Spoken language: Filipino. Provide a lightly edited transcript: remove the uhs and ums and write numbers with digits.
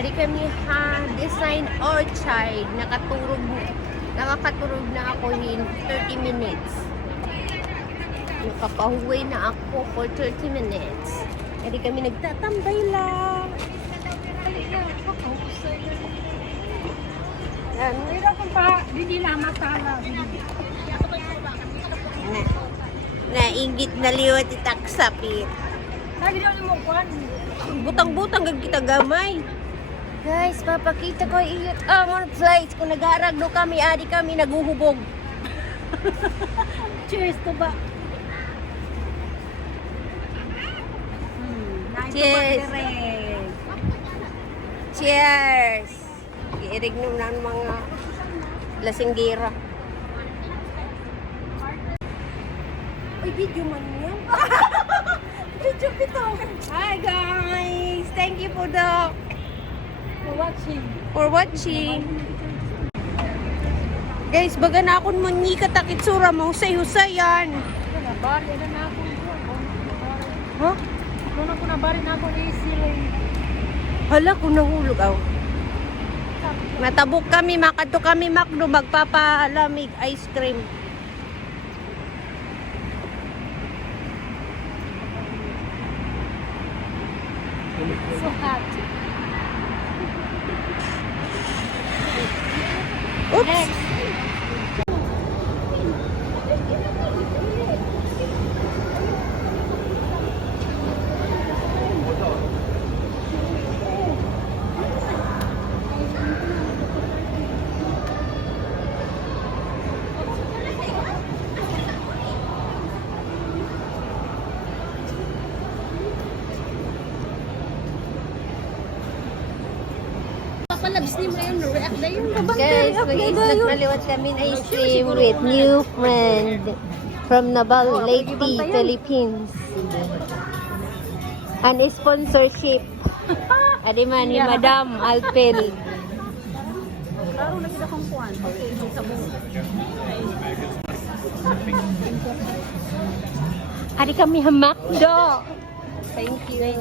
Hari kami ha, Design Orchard. Nakakaturog na ako in 30 minutes. Nakapahuwi na ako for 30 minutes. Hari kami nagtatambay lang. Hindi ako pa, hindi na matala. Nainggit na liwat itaksapit. Sabi daw ni mo kuhan. Butang-butang gag kita gamay. Guys, papakita ko iyo amon flights kung nag-aaragdo kami, adi kami naguhubog. Cheers to ba? Cheers. Cheers. Iirig naman ng mga lasinggira. Uy, video man yan. Video pito. Hi guys. Thank you for watching. Guys, baga na akong manyi katakitsura mo. Husay-husayan. Bari na ako. Huh? Doon ako na bari na ako ni Silay. Hala, kung nahulog ako. Matabok kami, makadto kami makdo, magpapalamig ice cream. So hot. Oops! Next. Palabs ni mo yun, react na yun. Guys, nagmaliwat kami ng ice cream with new friend from Naval Lake, Philippines. An sponsorship. Adiman ni Madam Alpel. Klaro na kita kong kuhan. Okay, sa buong. Hari kami hamakdo. Thank you.